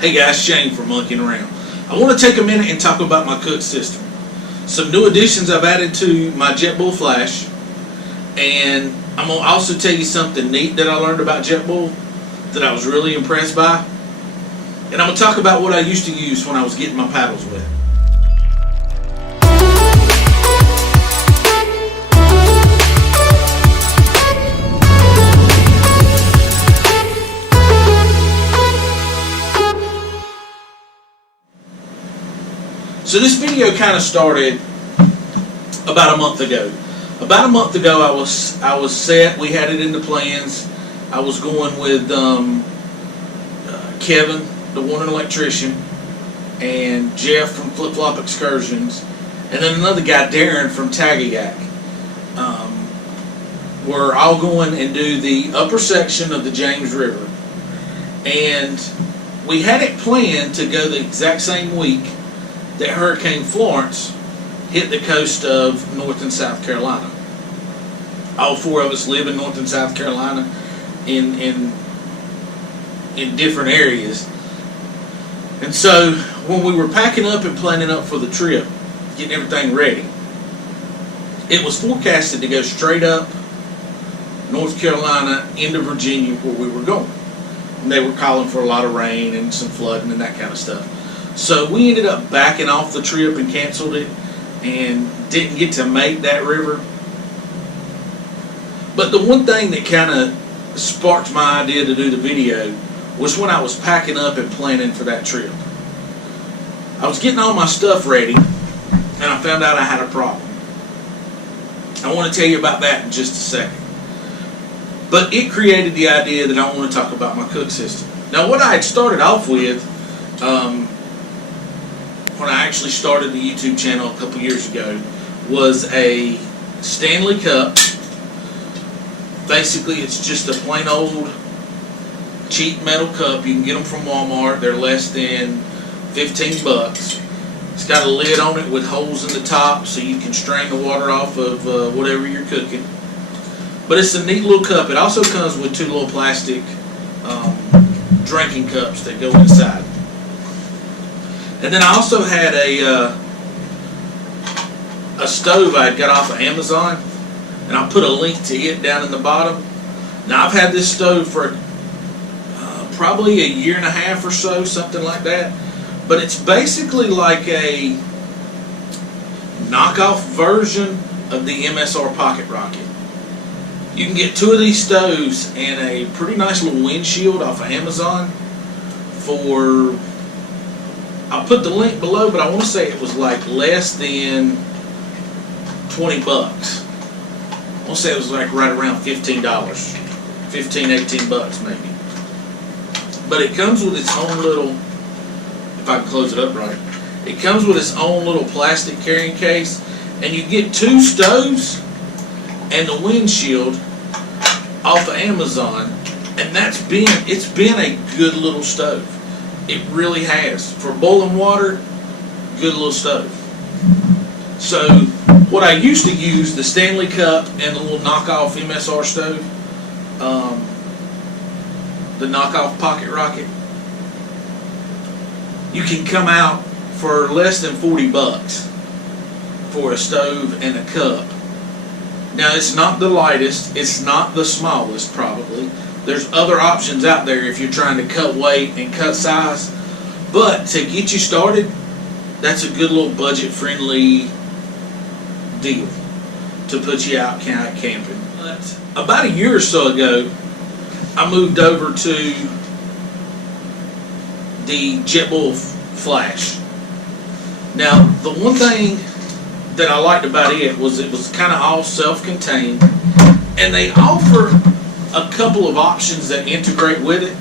Hey guys, Shane from Monkeying Around. I want to take a minute and talk about my cook system. Some new additions I've added to my Jetboil flash, and I'm going to also tell you something neat that I learned about Jetboil that I was really impressed by. And I'm going to talk about what I used to use when I was getting my paddles wet. So this video kind of started about a month ago. About a month ago, I was set. We had it in the plans. I was going with Kevin, the Warner electrician, and Jeff from Flip Flop Excursions, and then another guy, Darren from Kayak. We're all going and do the upper section of the James River, and we had it planned to go the exact same week that Hurricane Florence hit the coast of North and South Carolina. All four of us live in North and South Carolina in different areas. And so when we were packing up and planning up for the trip, getting everything ready, it was forecasted to go straight up North Carolina into Virginia where we were going. And they were calling for a lot of rain and some flooding and that kind of stuff. So we ended up backing off the trip and canceled it and didn't get to make that river. But the one thing that kind of sparked my idea to do the video was when I was packing up and planning for that trip. I was getting all my stuff ready and I found out I had a problem. I want to tell you about that in just a second. But it created the idea that I want to talk about my cook system. Now what I had started off with, when I actually started the YouTube channel a couple years ago, was a Stanley cup. Basically, it's just a plain old cheap metal cup. You can get them from Walmart. They're less than 15 bucks. It's got a lid on it with holes in the top so you can strain the water off of whatever you're cooking. But it's a neat little cup. It also comes with two little plastic drinking cups that go inside. And then I also had a stove I got off of Amazon, and I'll put a link to it down in the bottom. Now I've had this stove for probably a year and a half or so, something like that. But it's basically like a knockoff version of the MSR Pocket Rocket. You can get two of these stoves and a pretty nice little windshield off of Amazon for, I'll put the link below, but I want to say it was like less than 20 bucks. I want to say it was like right around $15, 15, 18 bucks maybe. But it comes with its own little, if I can close it up right, it comes with its own little plastic carrying case, and you get two stoves and the windshield off of Amazon, and it's been a good little stove. It really has. For boiling water, good little stove. So what I used to use, the Stanley cup and the little knockoff MSR stove, the knockoff Pocket Rocket, you can come out for less than 40 bucks for a stove and a cup. Now it's not the lightest, it's not the smallest probably. There's other options out there if you're trying to cut weight and cut size. But to get you started, that's a good little budget-friendly deal to put you out kayak camping. But about a year or so ago, I moved over to the Jetboil flash. Now, the one thing that I liked about it was kind of all self-contained, and they offer a couple of options that integrate with it.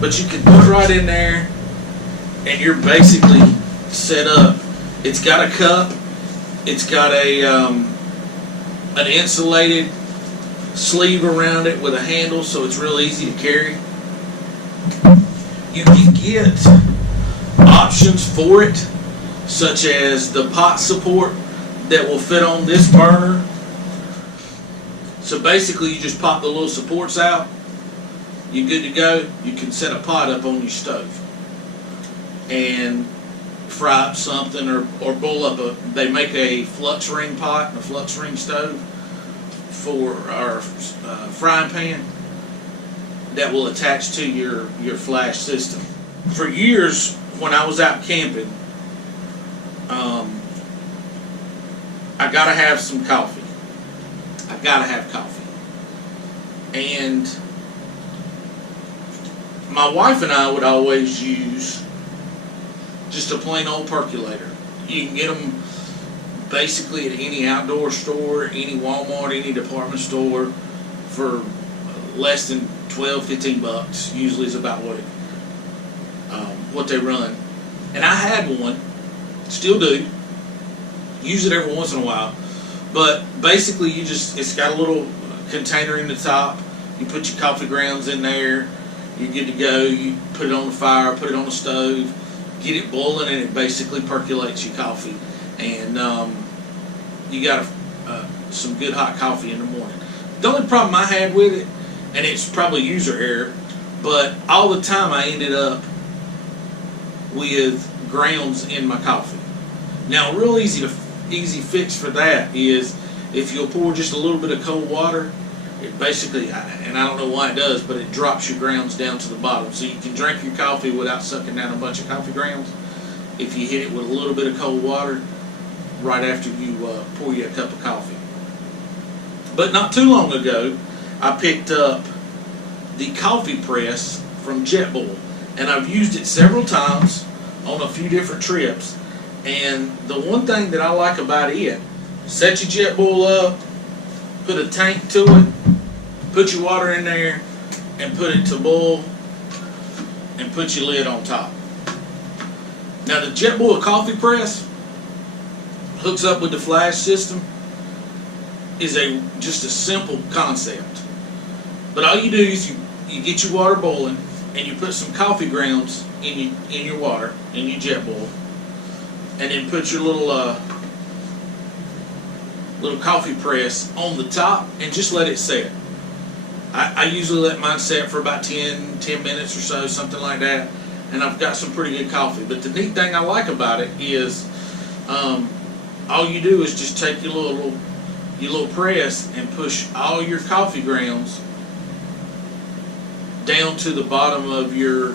But you can put it right in there and you're basically set up. It's got a cup, it's got a an insulated sleeve around it with a handle so it's real easy to carry. You can get options for it, such as the pot support that will fit on this burner. So basically you just pop the little supports out, you're good to go. You can set a pot up on your stove and fry up something, or boil up they make a flux ring pot and a flux ring stove for our frying pan that will attach to your flash system. For years, when I was out camping, I gotta have some coffee. I gotta have coffee. And my wife and I would always use just a plain old percolator. You can get them basically at any outdoor store, any Walmart, any department store for less than 12, 15 bucks. Usually is about what they run. And I had one, still do. Use it every once in a while. But basically it's got a little container in the top. You put your coffee grounds in there. You're good to go. You put it on the fire, put it on the stove, get it boiling, and it basically percolates your coffee. And you got some good hot coffee in the morning. The only problem I had with it, and it's probably user error, but all the time I ended up with grounds in my coffee. Now, a real easy fix for that is if you'll pour just a little bit of cold water, it basically, and I don't know why it does, but it drops your grounds down to the bottom. So you can drink your coffee without sucking down a bunch of coffee grounds if you hit it with a little bit of cold water right after you pour you a cup of coffee. But not too long ago, I picked up the coffee press from Jetboil, and I've used it several times on a few different trips. And the one thing that I like about it, set your Jetboil up, put a tank to it, put your water in there, and put it to boil, and put your lid on top. Now the Jetboil coffee press hooks up with the flash system. Is just a simple concept. But all you do is you get your water boiling, and you put some coffee grounds in your water, in your Jetboil, and then put your little coffee press on the top and just let it set. I usually let mine set for about 10 minutes or so, something like that, and I've got some pretty good coffee. But the neat thing I like about it is all you do is just take your little press and push all your coffee grounds down to the bottom of your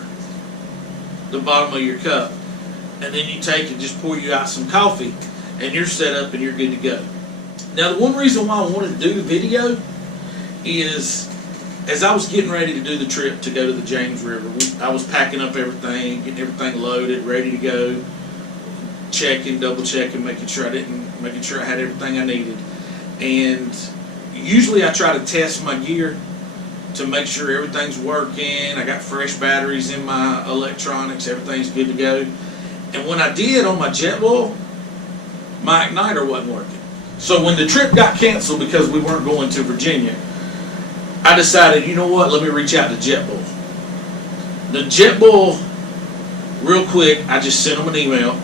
cup, and then you take and just pour you out some coffee, and you're set up and you're good to go. Now, the one reason why I wanted to do the video is, as I was getting ready to do the trip to go to the James River, I was packing up everything, getting everything loaded, ready to go, checking, double checking, making sure I had everything I needed. And usually I try to test my gear to make sure everything's working. I got fresh batteries in my electronics, everything's good to go. And when I did on my Jetboil, my igniter wasn't working. So when the trip got canceled because we weren't going to Virginia, I decided, you know what, let me reach out to Jetboil. The Jetboil, real quick, I just sent them an email.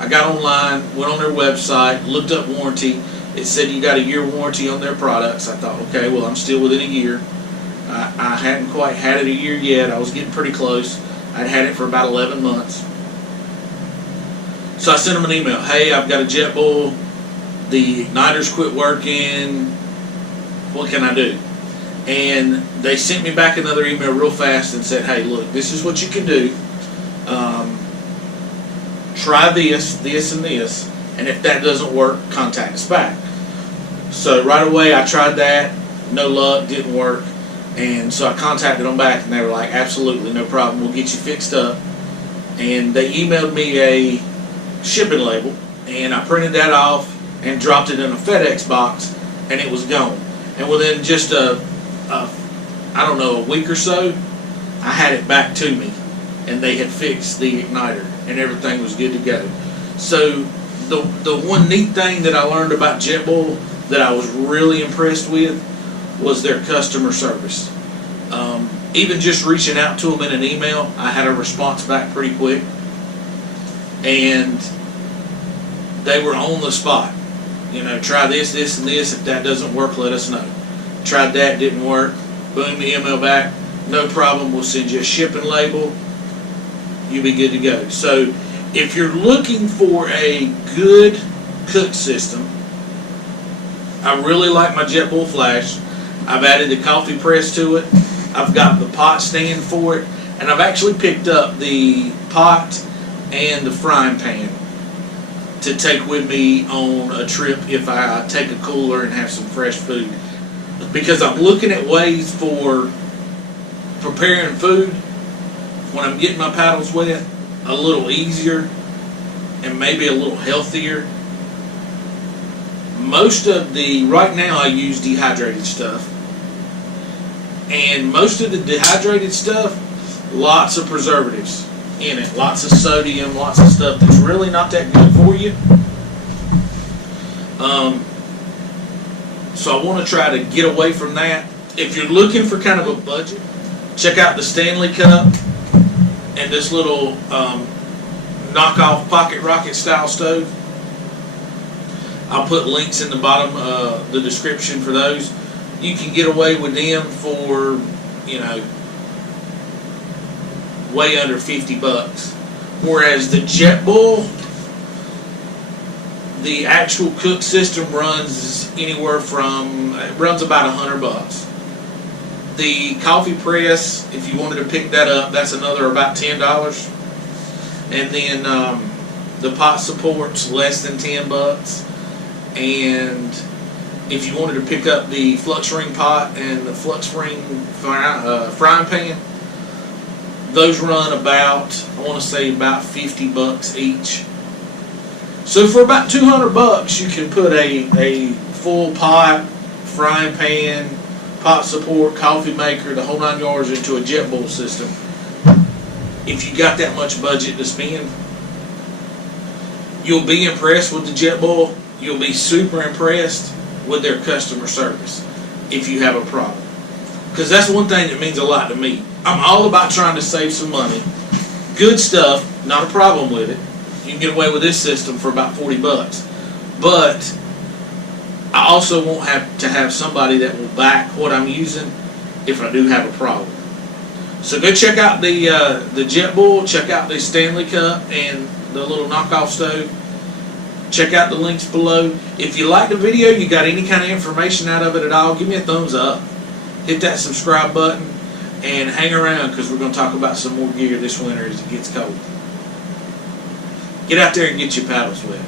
I got online, went on their website, looked up warranty. It said you got a year warranty on their products. I thought, okay, well, I'm still within a year. I hadn't quite had it a year yet. I was getting pretty close. I'd had it for about 11 months. So I sent them an email. Hey, I've got a Jetboil. The igniter's quit working. What can I do? And they sent me back another email real fast and said, hey, look, this is what you can do. Try this, and this. And if that doesn't work, contact us back. So right away, I tried that. No luck, didn't work. And so I contacted them back, and they were like, absolutely, no problem. We'll get you fixed up. And they emailed me a shipping label, and I printed that off and dropped it in a FedEx box, and it was gone. And within just a week or so, I had it back to me, and they had fixed the igniter, and everything was good to go. So the one neat thing that I learned about Jetboil that I was really impressed with was their customer service. Even just reaching out to them in an email, I had a response back pretty quick, and they were on the spot. You know, try this, and this. If that doesn't work, let us know. Tried that, didn't work. Boom, the email back. no problem. We'll send you a shipping label. You'll be good to go. So if you're looking for a good cook system, I really like my Jetboil Flash. I've added the coffee press to it. I've got the pot stand for it. And I've actually picked up the pot and the frying pan to take with me on a trip if I take a cooler and have some fresh food. Because I'm looking at ways for preparing food when I'm getting my paddles wet a little easier and maybe a little healthier. Right now I use dehydrated stuff. And most of the dehydrated stuff, lots of preservatives in it, lots of sodium, lots of stuff that's really not that good for you. So I want to try to get away from that. If you're looking for kind of a budget, check out the Stanley Cup and this little knockoff pocket rocket style stove. I'll put links in the bottom of the description for those. You can get away with them for, way under $50. Whereas the Jetboil, the actual cook system runs about $100. The coffee press, if you wanted to pick that up, that's another about $10. And then the pot support's less than $10. And if you wanted to pick up the flux ring pot and the flux ring frying pan, those run about, I want to say about $50 each. So for about $200, you can put a full pot, frying pan, pot support, coffee maker, the whole 9 yards into a Jetboil system. If you got that much budget to spend, you'll be impressed with the Jetboil. You'll be super impressed with their customer service if you have a problem. Because that's one thing that means a lot to me. I'm all about trying to save some money. Good stuff, not a problem with it. You can get away with this system for about $40. But I also won't have to have somebody that will back what I'm using if I do have a problem. So go check out the Jetboil, check out the Stanley Cup and the little knockoff stove. Check out the links below. If you like the video, you got any kind of information out of it at all, give me a thumbs up. Hit that subscribe button and hang around because we're going to talk about some more gear this winter as it gets cold. Get out there and get your paddles wet.